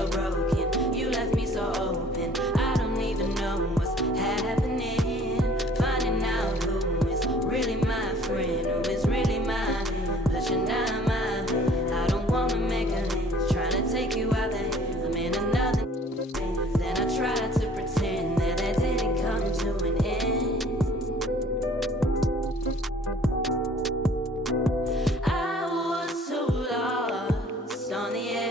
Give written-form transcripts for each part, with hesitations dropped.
so broken. You left me so open. I don't even know what's happening. Finding out who is really my friend, who is really mine. But you're not mine. I don't wanna make a trying to take you out there. I'm in another. Then I tried to pretend that didn't come to an end. I was so lost on the edge.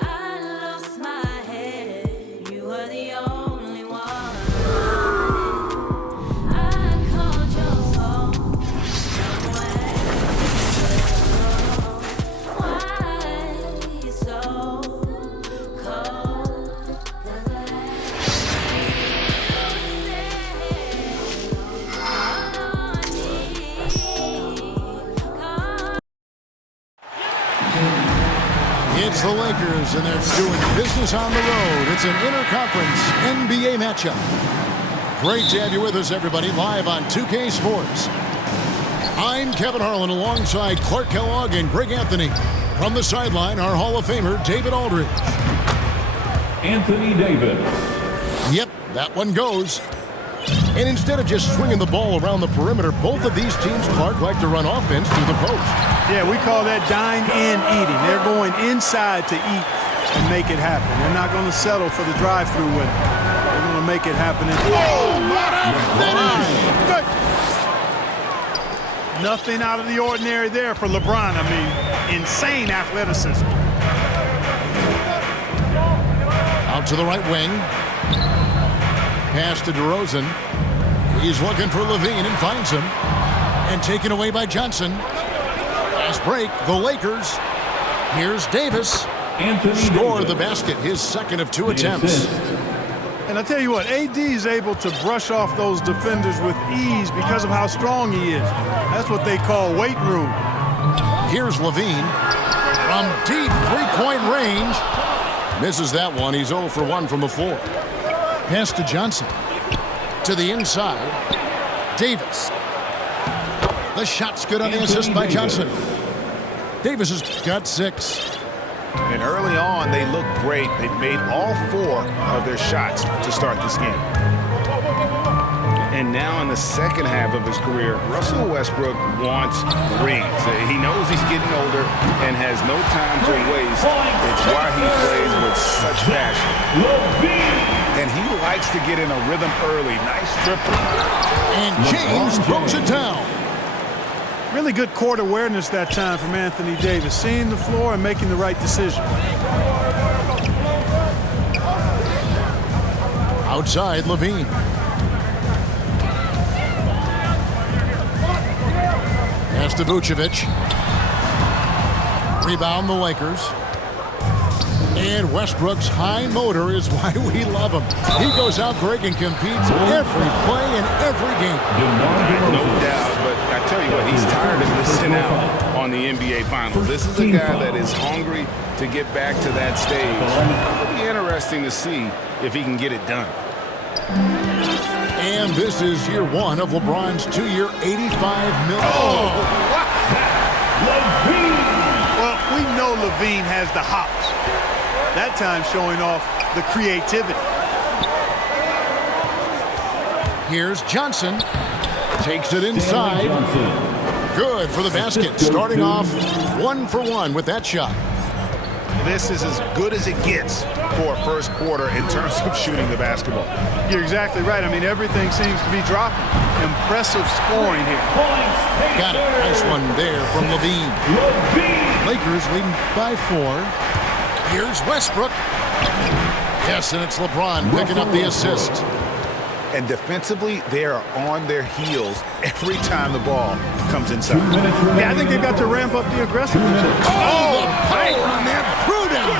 I lost my head. You were the only one. I called your phone. Why you so cold? It's the Lakers, and they're doing business on the road. It's an interconference NBA matchup. Great to have you with us, everybody, live on 2K Sports. I'm Kevin Harlan alongside Clark Kellogg and Greg Anthony. From the sideline, our Hall of Famer, David Aldridge. Anthony Davis. Yep, that one goes. And instead of just swinging the ball around the perimeter, both of these teams, Clark, like to run offense through the post. Yeah, we call that dine in eating. They're going inside to eat and make it happen. They're not going to settle for the drive-through with it. They're going to make it happen. Oh, what a finish! Nothing out of the ordinary there for LeBron. I mean, insane athleticism. Out to the right wing. Pass to DeRozan. He's looking for LaVine and finds him. And taken away by Johnson. Last break, the Lakers. Here's Davis. Score the basket, his second of 2 attempts. And I tell you what, AD is able to brush off those defenders with ease because of how strong he is. That's what they call weight room. Here's LaVine from deep three-point range. Misses that one. He's 0 for 1 from the floor. Pass to Johnson. To the inside. Davis. The shot's good on the assist by Johnson. Davis has got 6. And early on, they looked great. They made all 4 of their shots to start this game. And now in the second half of his career, Russell Westbrook wants rings. He knows he's getting older and has no time to waste. It's why he plays with such passion. And he likes to get in a rhythm early. Nice triple. And James throws it down. Really good court awareness that time from Anthony Davis. Seeing the floor and making the right decision. Outside, LaVine. Pass to Vucevic. Rebound the Lakers. And Westbrook's high motor is why we love him. He goes out, Greg, and competes every play in every game. No doubt, but I tell you what, he's tired of missing out on the NBA Finals. This is a guy that is hungry to get back to that stage. It'll be interesting to see if he can get it done. And this is year 1 of LeBron's 2-year, $85 million. Oh, Well, we know LaVine has the hops. That time showing off the creativity. Here's Johnson. Takes it inside. Good for the basket. Starting off 1 for 1 with that shot. this is as good as it gets for a first quarter in terms of shooting the basketball. You're exactly right. I mean, everything seems to be dropping. Impressive scoring here. Got it. Nice one there from LaVine. Lakers leading by 4. Here's Westbrook. Yes, and it's LeBron picking up the assist. And defensively, they are on their heels every time the ball comes inside. Yeah, I think they've got to ramp up the aggressiveness. Oh, the power on that throw down.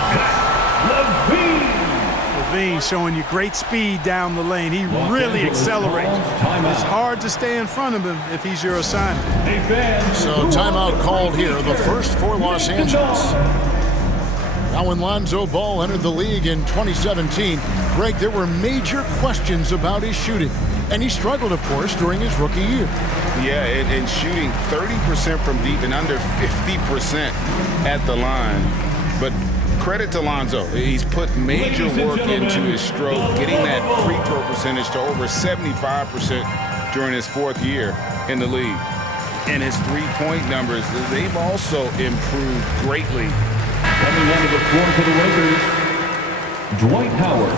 LaVine showing you great speed down the lane. He really accelerates. It's hard to stay in front of him if he's your assignment. So timeout called here, the first for Los Angeles. Now when Lonzo Ball entered the league in 2017, Greg, there were major questions about his shooting. And he struggled, of course, during his rookie year. Yeah, and shooting 30% from deep and under 50% at the line. But credit to Lonzo. He's put major work into his stroke, getting that free throw percentage to over 75% during his 4th year in the league. And his three-point numbers, they've also improved greatly. Coming onto the floor for the Lakers, Dwight Howard,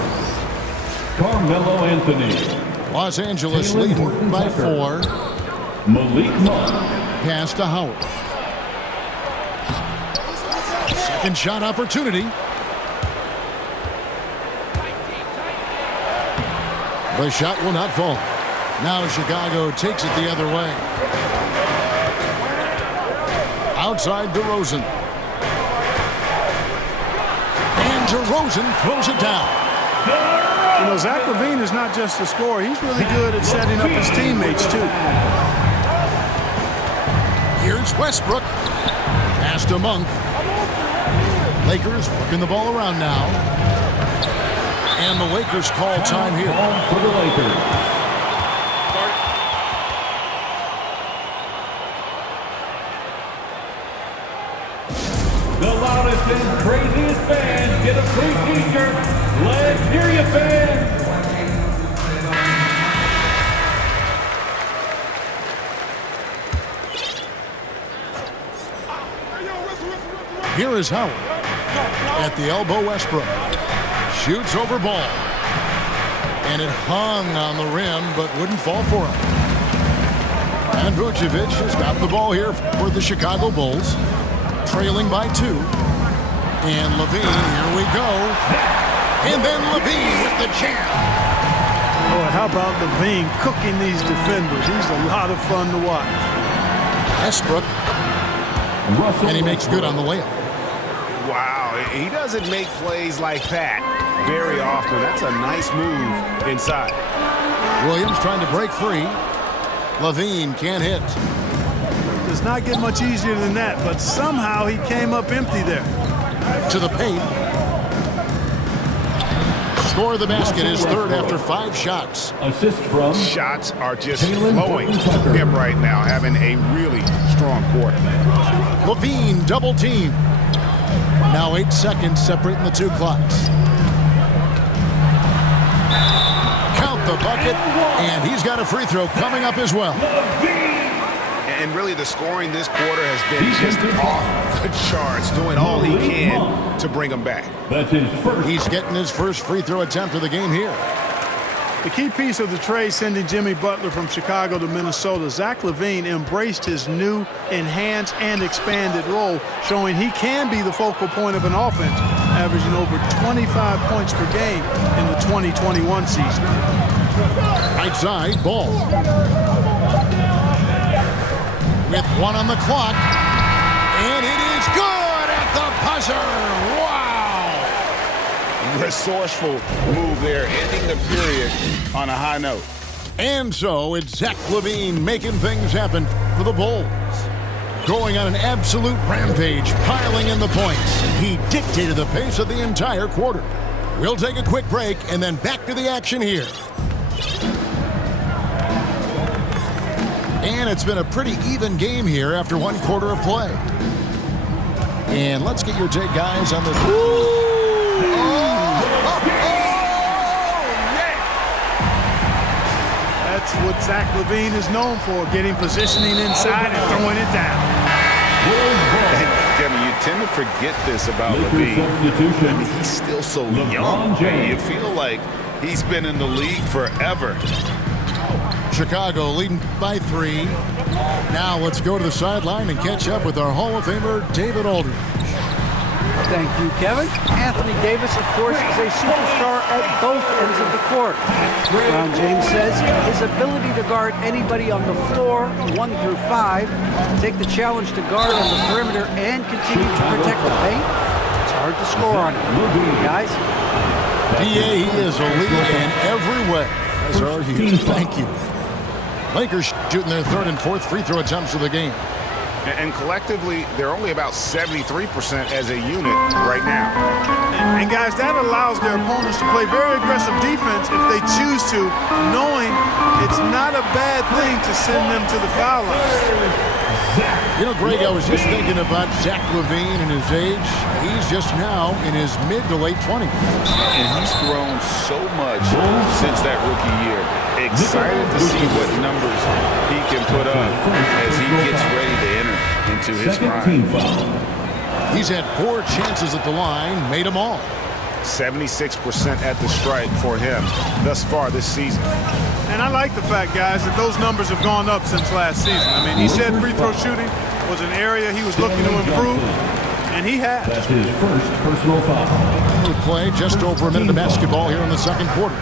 Carmelo Anthony, Los Angeles leading by 4. Malik Monk, Pass to Howard. Second shot opportunity. The shot will not fall. Now Chicago takes it the other way. Outside DeRozan. And DeRozan throws it down. You know, Zach LaVine is not just a scorer. He's really good at setting up his teammates, too. Here's Westbrook. Pass to Monk. Lakers working the ball around now. And the Lakers call time here. ball for the Lakers. The loudest and craziest fans get a free t-shirt. Let's hear you, fans. Here is Howard. At the elbow, Westbrook. Shoots over ball. And it hung on the rim, but wouldn't fall for him. And Vucevic has got the ball here for the Chicago Bulls. Trailing by 2. And LaVine, here we go. And then LaVine with the jam. Boy, how about LaVine cooking these defenders? He's a lot of fun to watch. Westbrook. And he makes good on the layup. Wow, he doesn't make plays like that very often. That's a nice move inside. Williams trying to break free. LaVine can't hit. Does not get much easier than that, but somehow he came up empty there. To the paint. Score of the basket is third after 5 shots. Assist from Shots are just Jalen flowing Tucker. from him right now, having a really strong quarter. LaVine double team. Now 8 seconds separating the 2 clocks. Count the bucket, and he's got a free throw coming up as well. And really the scoring this quarter has been just off the charts, doing all he can to bring them back. That's his first. He's getting his first free throw attempt of the game here. The key piece of the trade sending Jimmy Butler from Chicago to Minnesota, Zach LaVine embraced his new, enhanced, and expanded role, showing he can be the focal point of an offense, averaging over 25 points per game in the 2021 season. Right side, Ball. With 1 on the clock. And it is good at the buzzer. Wow! Resourceful move there, ending the period on a high note. And so it's Zach LaVine making things happen for the Bulls. Going on an absolute rampage, piling in the points. He dictated the pace of the entire quarter. We'll take a quick break and then back to the action here. And it's been a pretty even game here after 1 quarter of play. And let's get your take, guys, on this. That's what Zach LaVine is known for, getting positioning inside and throwing it down. And Kevin, you tend to forget this about LaVine. I mean, he's still so young. You feel like he's been in the league forever. Chicago leading by 3. Now let's go to the sideline and catch up with our Hall of Famer, David Aldridge. Thank you, Kevin. Anthony Davis, of course, is a superstar at both ends of the court. LeBron James says his ability to guard anybody on the floor, 1 through 5, take the challenge to guard on the perimeter and continue to protect the paint, it's hard to score on him. Guys? DA, he is elite in every way. As are you. Thank you. Lakers shooting their 3rd and 4th free throw attempts of the game. And collectively, they're only about 73% as a unit right now. And guys, that allows their opponents to play very aggressive defense if they choose to, knowing it's not a bad thing to send them to the foul line. You know, Greg, I was just thinking about Zach LaVine and his age. He's just now in his mid to late 20s. And he's grown so much since that rookie year. Excited to see what numbers he can put up as he gets ready to enter into his prime. He's had 4 chances at the line, made them all. 76% at the stripe for him thus far this season. And I like the fact, guys, that those numbers have gone up since last season. I mean, he said free throw shooting was an area he was looking to improve, and he has. That's his first personal foul. We play just over a minute of basketball here in the second quarter.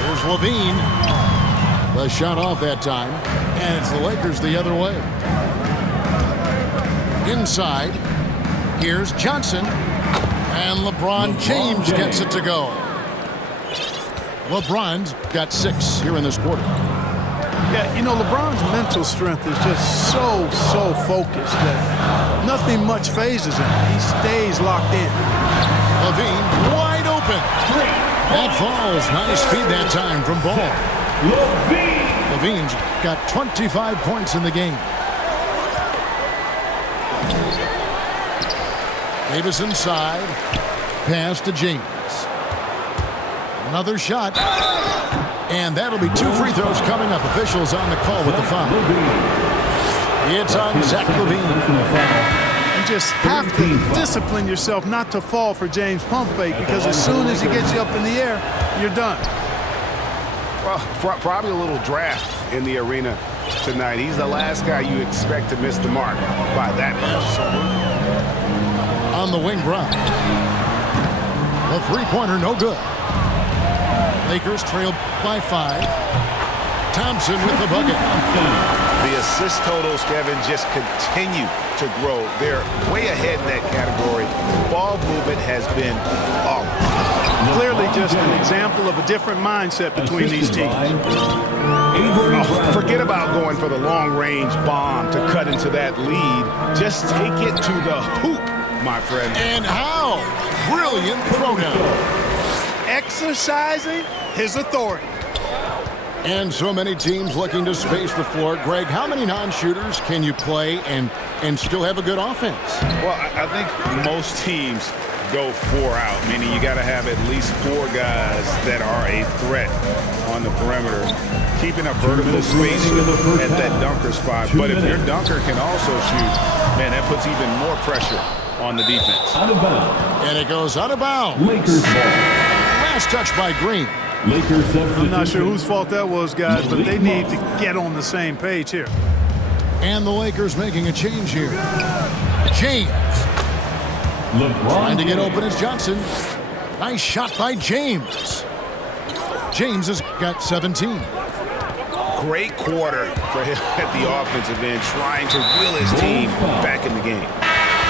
Here's LaVine. The shot off that time, and it's the Lakers the other way. Inside, here's Johnson, and LeBron James gets it to go. LeBron's got 6 here in this quarter. Yeah, you know, LeBron's mental strength is just so focused that nothing much phases him. He stays locked in. LaVine wide open. That falls. Nice feed that time from Ball. LaVine's got 25 points in the game. Davis inside. Pass to James. Another shot. And that'll be 2 free throws coming up. Officials on the call with the foul. It's on Zach LaVine. You just have to discipline yourself not to fall for James' pump fake, because as soon as he gets you up in the air, you're done. Well, probably a little draft in the arena tonight. He's the last guy you expect to miss the mark by that much. On the wing, Brown. The three-pointer, no good. Lakers trail by 5. Thompson with the bucket. The assist totals, Kevin, just continue to grow. They're way ahead in that category. Ball movement has been flawless. Clearly just an example of a different mindset between these teams. Oh, forget about going for the long-range bomb to cut into that lead. Just take it to the hoop, my friend. And how? Brilliant throwdown. Exercising his authority. And so many teams looking to space the floor. Greg, how many non-shooters can you play and still have a good offense? Well, I think most teams go 4 out, meaning you got to have at least 4 guys that are a threat on the perimeter, keeping a vertical space at that dunker spot. But if your dunker can also shoot, man, that puts even more pressure on the defense. Out of bounds. And it goes out of bounds. Lakers ball. Last touch by Green. Lakers I'm not sure whose fault that was, guys, but they need to get on the same page here. And the Lakers making a change here. James. LeBron Trying to get open is Johnson. Nice shot by James. James has got 17. Great quarter for him at the offensive end, trying to will his team back in the game.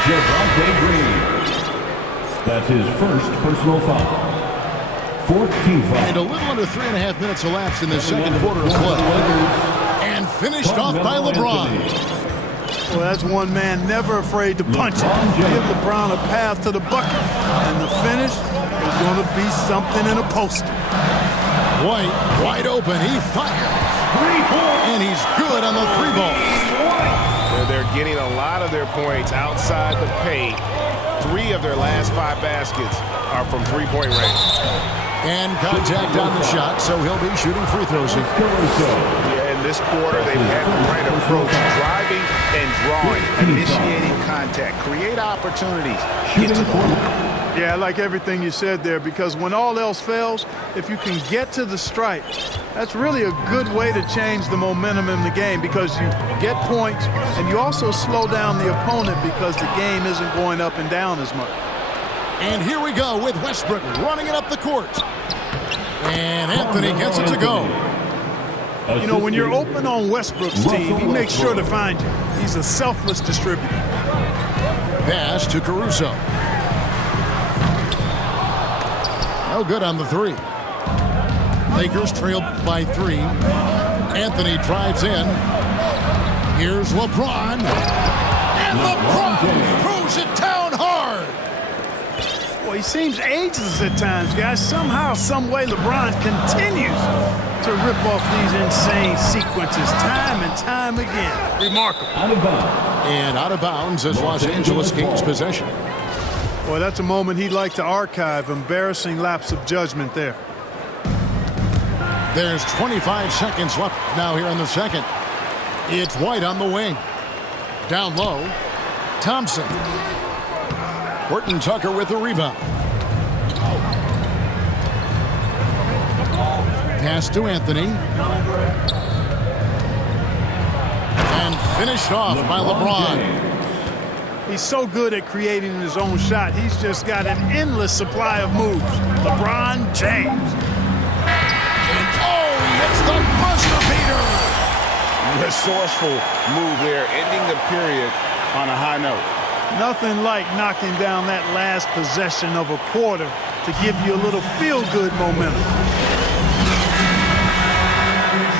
Javonte Green. That's his first personal foul. 4th team foul. And a little under 3.5 minutes elapsed in the second quarter of play. And finished off by LeBron. Well, that's one man never afraid to punch it. Give LeBron a path to the bucket. And the finish is going to be something in a poster. White, wide open. He fires. And he's good on the 3 ball. They're getting a lot of their points outside the paint. 3 of their last 5 baskets are from 3-point range. And contact on the shot, so he'll be shooting free throws here. Yeah, in this quarter, they've had the right approach, driving and drawing, initiating contact, create opportunities, get to the hoop. Yeah, I like everything you said there, because when all else fails, if you can get to the stripe, that's really a good way to change the momentum in the game, because you get points and you also slow down the opponent because the game isn't going up and down as much. And here we go with Westbrook running it up the court. And Anthony gets it to go. You know, when you're open on Westbrook's team, he makes sure to find you. He's a selfless distributor. Pass to Caruso. No good on the 3. Lakers trail by 3. Anthony drives in. Here's LeBron. And LeBron throws it down hard. Well, he seems ageless at times, guys. Somehow, some way, LeBron continues to rip off these insane sequences time and time again. Remarkable. Out of bounds. And out of bounds as Los Angeles gains possession. Boy, that's a moment he'd like to archive. Embarrassing lapse of judgment there. There's 25 seconds left now here in the second. It's White on the wing. Down low, Thompson. Horton Tucker with the rebound. Pass to Anthony. And finished off by LeBron. He's so good at creating his own shot. He's just got an endless supply of moves. LeBron James. Oh, he hits the buzzer beater. Resourceful move there, ending the period on a high note. Nothing like knocking down that last possession of a quarter to give you a little feel-good momentum.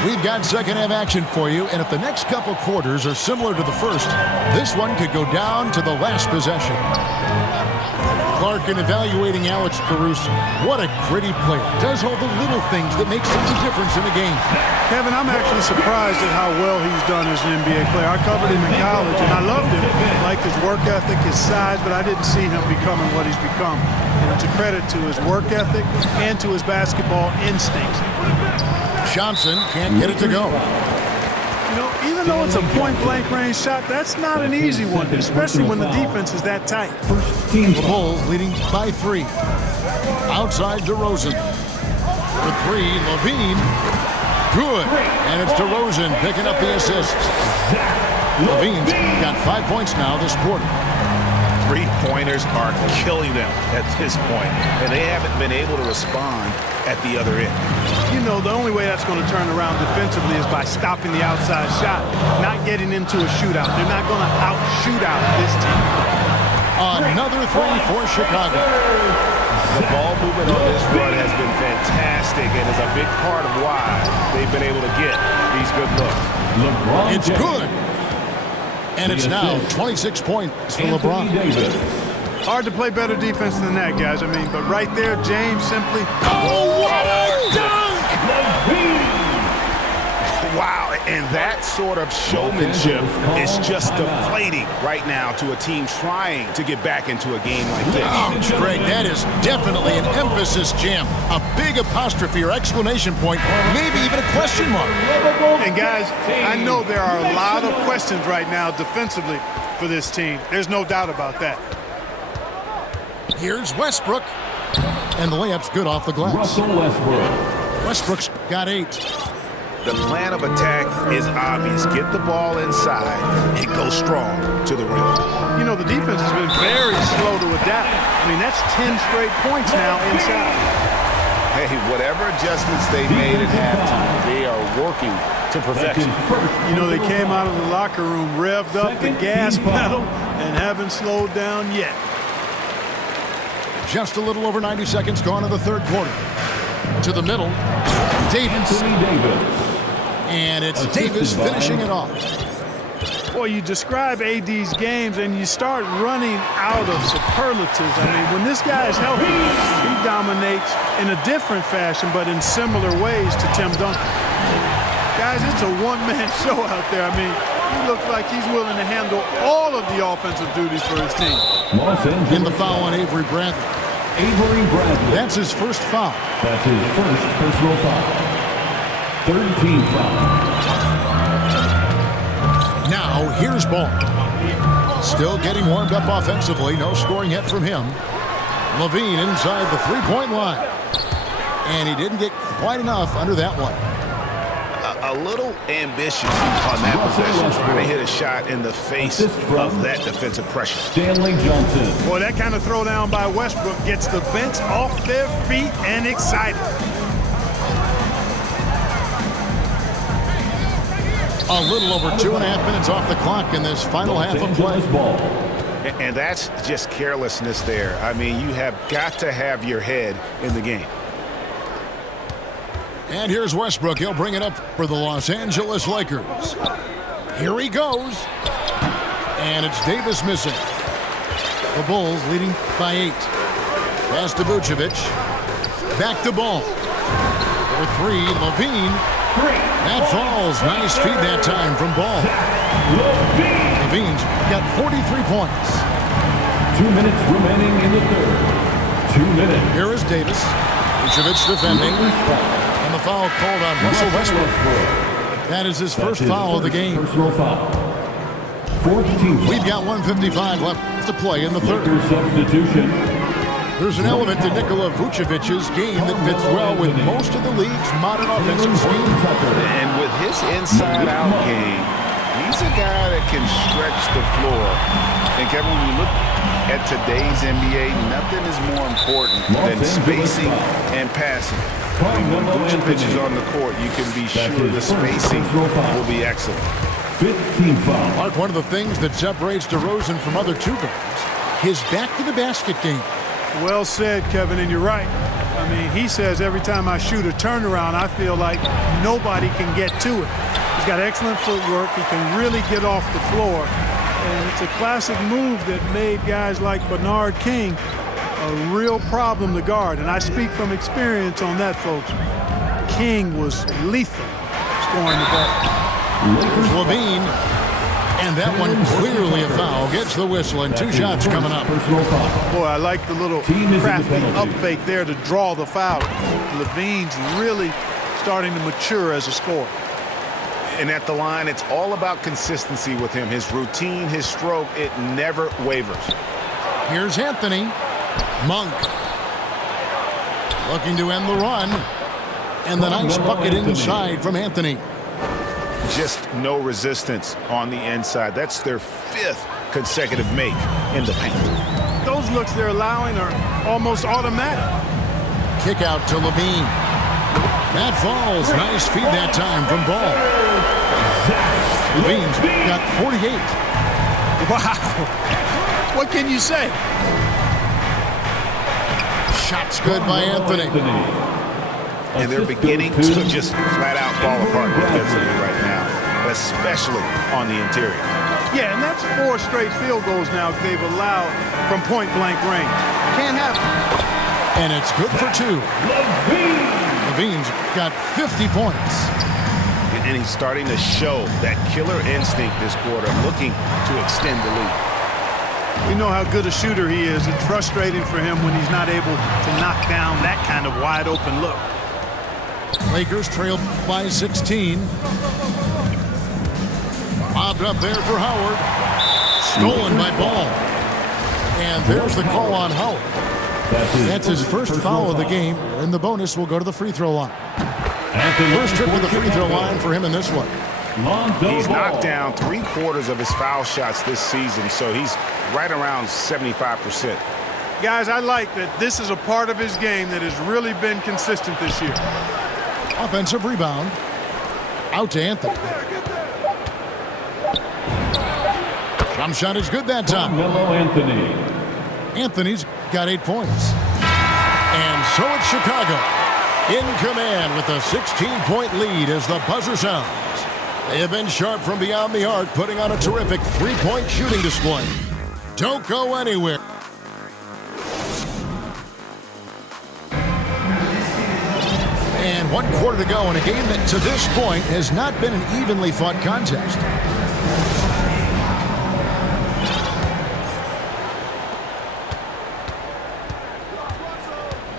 We've got second-half action for you, and if the next couple quarters are similar to the first, this one could go down to the last possession. Clark in evaluating Alex Caruso. What a gritty player. Does all the little things that make such a difference in the game. Kevin, I'm actually surprised at how well he's done as an NBA player. I covered him in college, and I loved him. I liked his work ethic, his size, but I didn't see him becoming what he's become. And it's a credit to his work ethic and to his basketball instincts. Johnson can't get it to go. You know, even though it's a point-blank range shot, that's not an easy one, especially when the defense is that tight. The Bulls leading by 3. Outside DeRozan. For 3, LaVine. Good. And it's DeRozan picking up the assist. LaVine's got 5 points now this quarter. Three-pointers are killing them at this point, and they haven't been able to respond at the other end. You know, the only way that's going to turn around defensively is by stopping the outside shot, not getting into a shootout. They're not going to out-shoot out this team. Another 3 for Chicago. The ball movement on this run has been fantastic and is a big part of why they've been able to get these good looks. It's good. And it's now 26 points for LeBron. Hard to play better defense than that, guys. I mean, but right there, James simply... Oh, what a dunk! Wow, and that sort of showmanship is just deflating right now to a team trying to get back into a game like this. Ouch, Greg, that is definitely an emphasis jam. A big apostrophe or exclamation point, maybe even a question mark. And guys, I know there are a lot of questions right now defensively for this team. There's no doubt about that. Here's Westbrook. And the layup's good off the glass. Russell Westbrook. Westbrook's got 8. The plan of attack is obvious. Get the ball inside and go strong to the rim. You know, the defense has been very slow to adapt. I mean, that's 10 straight points now inside. Hey, whatever adjustments they made at halftime, they are working to perfection. You know, they came out of the locker room, revved up the gas pedal, and haven't slowed down yet. Just a little over 90 seconds gone in the third quarter. To the middle, Davis. And it's Davis finishing it off. Boy, you describe AD's games and you start running out of superlatives. I mean, when this guy is healthy, he dominates in a different fashion, but in similar ways to Tim Duncan. Guys, it's a one-man show out there. I mean, he looks like he's willing to handle all of the offensive duties for his team. In the foul on Avery Bradley. That's his first foul. That's his first personal foul. Third team foul. Now, here's Ball. Still getting warmed up offensively. No scoring yet from him. LaVine inside the three-point line. And he didn't get quite enough under that one. A little ambitious on that possession, trying to hit a shot in the face of that defensive pressure. Stanley Johnson. Boy, that kind of throwdown by Westbrook gets the bench off their feet and excited. A little over 2.5 minutes off the clock in this final half of play. And that's just carelessness there. I mean, you have got to have your head in the game. And here's Westbrook. He'll bring it up for the Los Angeles Lakers. Here he goes. And it's Davis missing. The Bulls leading by 8. Pass to Vucevic. Back to Ball. For 3, LaVine. That falls. Nice feed that time from Ball. LaVine's got 43 points. 2 minutes remaining in the third. 2 minutes. Here is Davis. Vucevic defending. And the foul called on Russell Westbrook. That is his first foul of the game. Personal foul. Fourth team foul. We've got 1:55 left to play in the third. Lakers substitution. There's an element to Nikola Vucevic's game that fits well with most of the league's modern offensive scheme. And with his inside-out game, he's a guy that can stretch the floor. And Kevin, when you look at today's NBA, nothing is more important than spacing and passing. And when Vucevic is on the court, you can be sure the spacing will be excellent. 15 foul. Mark, one of the things that separates DeRozan from other two guards, his back-to-the-basket game. Well said, Kevin, and you're right. I mean, he says every time I shoot a turnaround, I feel like nobody can get to it. He's got excellent footwork. He can really get off the floor. And it's a classic move that made guys like Bernard King a real problem to guard. And I speak from experience on that, folks. King was lethal scoring the ball. There's LaVine. And that one clearly a foul. Gets the whistle, and 2 shots coming up. Boy, I like the little crafty up fake there to draw the foul. LaVine's really starting to mature as a scorer. And at the line, it's all about consistency with him. His routine, his stroke, it never wavers. Here's Anthony. Monk looking to end the run. And the nice bucket inside from Anthony. Just no resistance on the inside. That's their 5th consecutive make in the paint. Those looks they're allowing are almost automatic. Kick out to LaVine. That falls. Nice feed that time from Ball. LaVine's got 48. Wow. What can you say? Shot's good by Anthony. And they're beginning to just flat out fall apart defensively right now, especially on the interior. Yeah, and that's 4 straight field goals now they've allowed from point-blank range. Can't happen. And it's good for 2. LaVine's got 50 points. And he's starting to show that killer instinct this quarter, looking to extend the lead. We know how good a shooter he is. It's frustrating for him when he's not able to knock down that kind of wide-open look. Lakers trail by 16. Bobbed up there for Howard. Stolen by Ball. And there's the call on Howard. That's his first foul of the game, and the bonus will go to the free throw line. First trip to the free throw line for him in this one. He's knocked down 3/4 of his foul shots this season, so he's right around 75%. Guys, I like that this is a part of his game that has really been consistent this year. Offensive rebound. Out to Anthony. Jump shot is good that time. Anthony. Anthony's got 8 points. And so it's Chicago in command with a 16-point lead as the buzzer sounds. They have been sharp from beyond the arc, putting on a terrific 3-point shooting display. Don't go anywhere. And 1 quarter to go in a game that to this point has not been an evenly fought contest.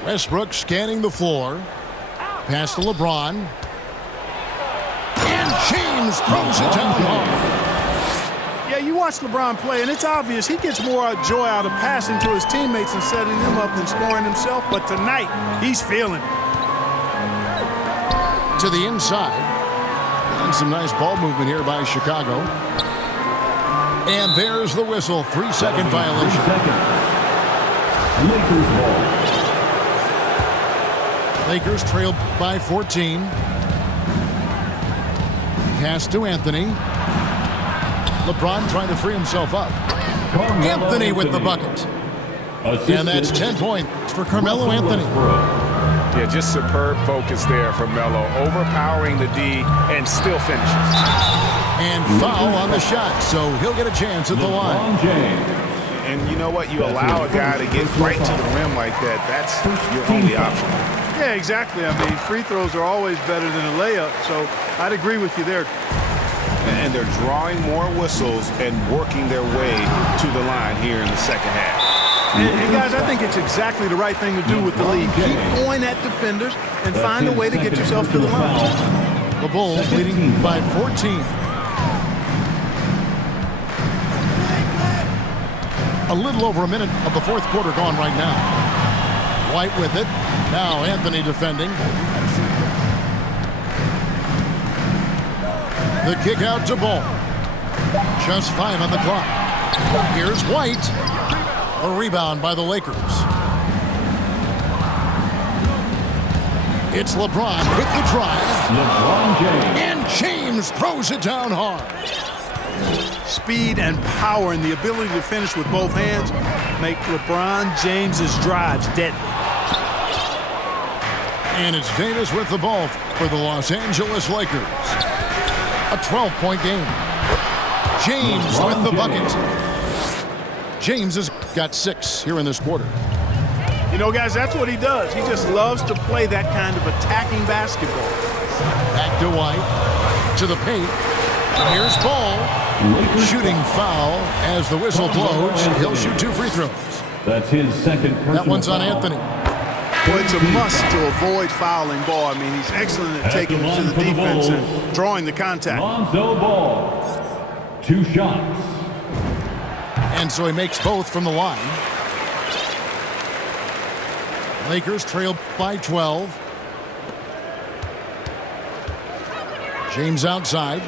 Westbrook scanning the floor. Pass to LeBron. And James throws it down hard. Yeah, you watch LeBron play, and it's obvious he gets more joy out of passing to his teammates and setting them up than scoring himself. But tonight, he's feeling it. To the inside. And some nice ball movement here by Chicago. And there's the whistle. 3-second violation. Lakers ball. Lakers trail by 14. Pass to Anthony. LeBron trying to free himself up. Anthony with the bucket. And that's 10 points for Carmelo Anthony. Yeah, just superb focus there from Melo, overpowering the D and still finishes. And foul on the shot, so he'll get a chance at the line. And you know what? You allow a guy to get right to the rim like that. That's your only option. Yeah, exactly. I mean, free throws are always better than a layup, so I'd agree with you there. And they're drawing more whistles and working their way to the line here in the second half. And guys, I think it's exactly the right thing to do with the lead. Keep going at defenders and find a way to get yourself to the line. The Bulls leading by 14. A little over a minute of the fourth quarter gone right now. White with it. Now Anthony defending. The kick out to Ball. Just 5 on the clock. Here's White. A rebound by the Lakers. It's LeBron with the drive. LeBron James. And James throws it down hard. Speed and power and the ability to finish with both hands make LeBron James's drives deadly. And it's Davis with the ball for the Los Angeles Lakers. A 12-point game. James with the bucket. James has got 6 here in this quarter. You know, guys, that's what he does. He just loves to play that kind of attacking basketball. Back to White. To the paint. Here's Ball. Shooting foul as the whistle blows. He'll shoot 2 free throws. That's his second personal That one's on foul. Anthony. Well, it's a must to avoid fouling Ball. I mean, he's excellent at taking it to the defense and drawing the contact. Lonzo Ball. 2 shots. And so he makes both from the line. Lakers trail by 12. James outside.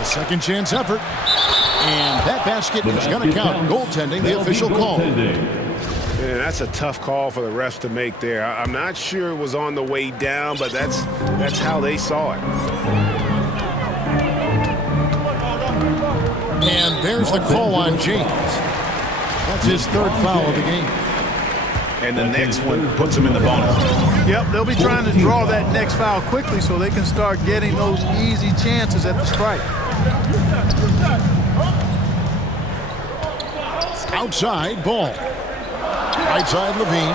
A second chance effort. And that basket is going to count. Goaltending, the official call. Yeah, that's a tough call for the refs to make there. I'm not sure it was on the way down, but that's how they saw it. And there's the call on James. That's his 3rd foul of the game. And the next one puts him in the bonus. Yep, they'll be trying to draw that next foul quickly so they can start getting those easy chances at the strike. Outside, Ball. Right side, LaVine.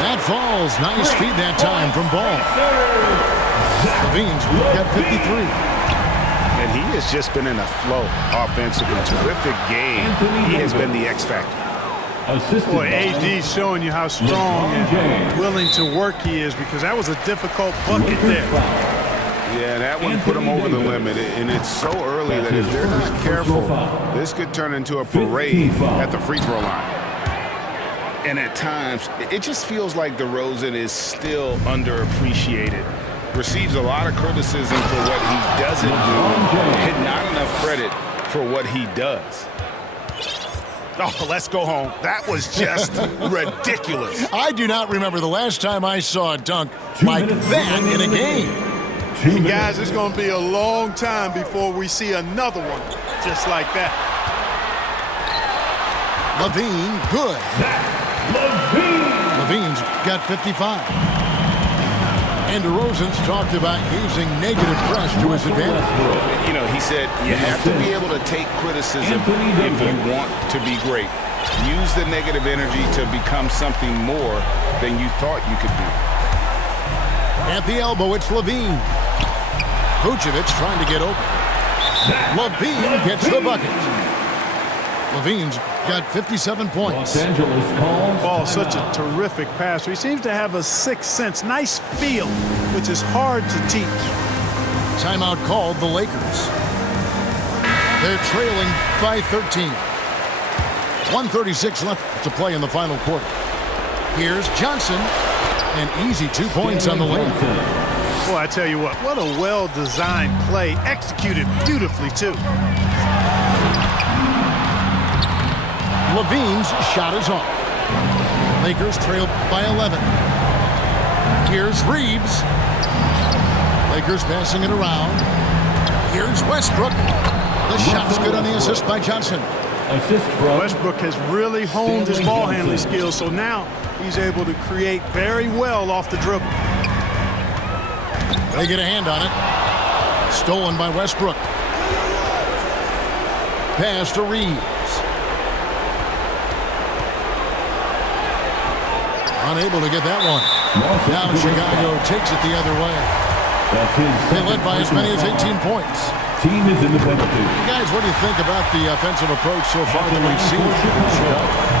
That falls. Nice feed that time from Ball. LaVine's got 53. And he has just been in a flow offensively. Terrific game. He has been the X factor. Boy, AD's showing you how strong and willing to work he is, because that was a difficult bucket there. Yeah, that one put him over the limit, and it's so early that if they're not careful, this could turn into a parade at the free throw line. And at times, it just feels like DeRozan is still underappreciated. Receives a lot of criticism for what he doesn't do, and not enough credit for what he does. Oh, let's go home. That was just ridiculous. I do not remember the last time I saw a dunk like that in a game. And guys, it's going to be a long time before we see another one just like that. LaVine, good. LaVine's got 55. And DeRozan's talked about using negative press to his advantage. You know, he said you have to be able to take criticism if you want to be great. Use the negative energy to become something more than you thought you could do. At the elbow, it's LaVine. Vucevic trying to get open. LaVine gets the bucket. LaVine's got 57 points. Los Angeles calls. Ball, such a terrific passer. He seems to have a sixth sense, nice feel, which is hard to teach. Timeout called the Lakers. They're trailing by 13. 1:36 left to play in the final quarter. Here's Johnson. An easy 2 points on the lane. Boy, I tell you what a well-designed play, executed beautifully, too. LaVine's shot is off. Lakers trail by 11. Here's Reeves. Lakers passing it around. Here's Westbrook. The shot's good on the assist by Johnson. Assist from Westbrook has really honed his ball handling skills, so now he's able to create very well off the dribble. They get a hand on it. Stolen by Westbrook. Pass to Reeves. Unable to get that one. Now Chicago takes it the other way. They led by as many as 18 points. Team is in the penalty. Guys, what do you think about the offensive approach so far that we've seen from Chicago?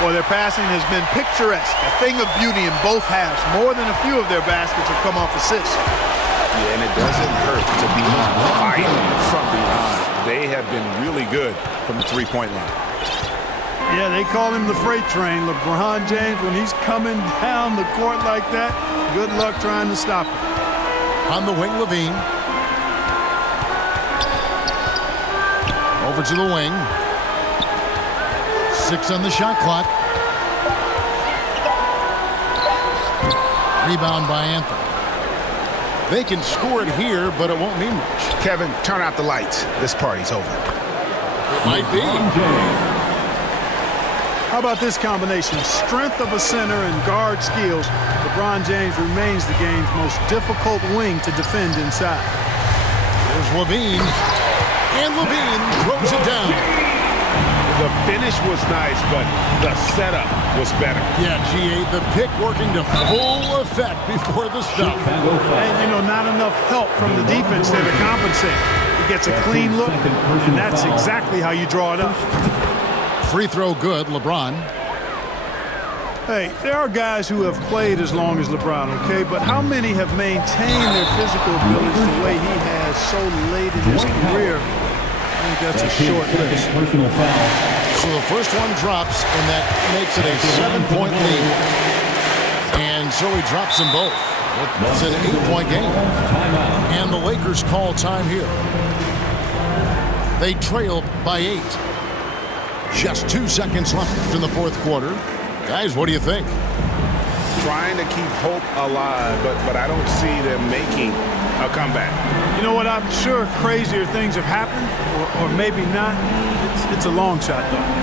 Well, their passing has been picturesque, a thing of beauty in both halves. More than a few of their baskets have come off assists. Yeah, and it doesn't hurt to be fighting from behind. They have been really good from the three-point line. Yeah, they call him the freight train. LeBron James, when he's coming down the court like that, good luck trying to stop him. On the wing, LaVine. Over to the wing. 6 on the shot clock. Rebound by Anthony. They can score it here, but it won't mean much. Kevin, turn out the lights. This party's over. It might be. How about this combination? Strength of a center and guard skills. LeBron James remains the game's most difficult wing to defend inside. There's LaVine. And LaVine throws it down. The finish was nice, but the setup was better. Yeah, GA, the pick working to full effect before the stop. And, you know, not enough help from the defense there to compensate. He gets a clean look, and that's exactly how you draw it up. Free throw good, LeBron. Hey, there are guys who have played as long as LeBron, okay? But how many have maintained their physical abilities the way he has so late in his career? I think that's a short list. Personal foul. So the first one drops, and that makes it a 7-point lead. And so he drops them both. It's an 8-point game. And the Lakers call time here. They trailed by 8. Just 2 seconds left in the fourth quarter. Guys, what do you think? Trying to keep hope alive, but I don't see them making a comeback. You know what? I'm sure crazier things have happened, or maybe not. It's a long shot, though.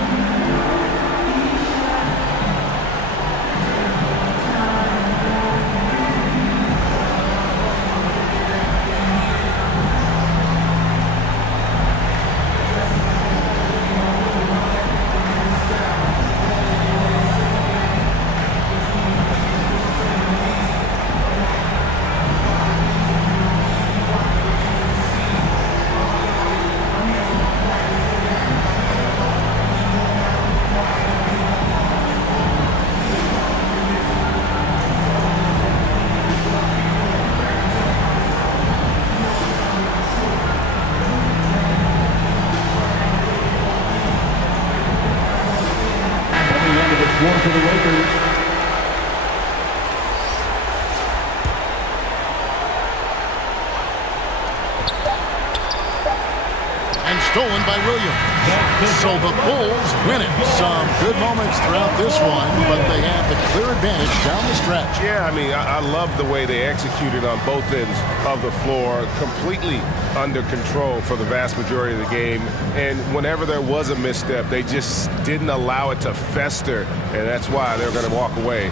One for the Lakers. And stolen by Williams. So the Bulls win it. Some good moments throughout this one, but they have the clear advantage down the stretch. Yeah, I mean, I love the way they executed on both ends of the floor, completely under control for the vast majority of the game. And whenever there was a misstep, they just didn't allow it to fester, and that's why they're going to walk away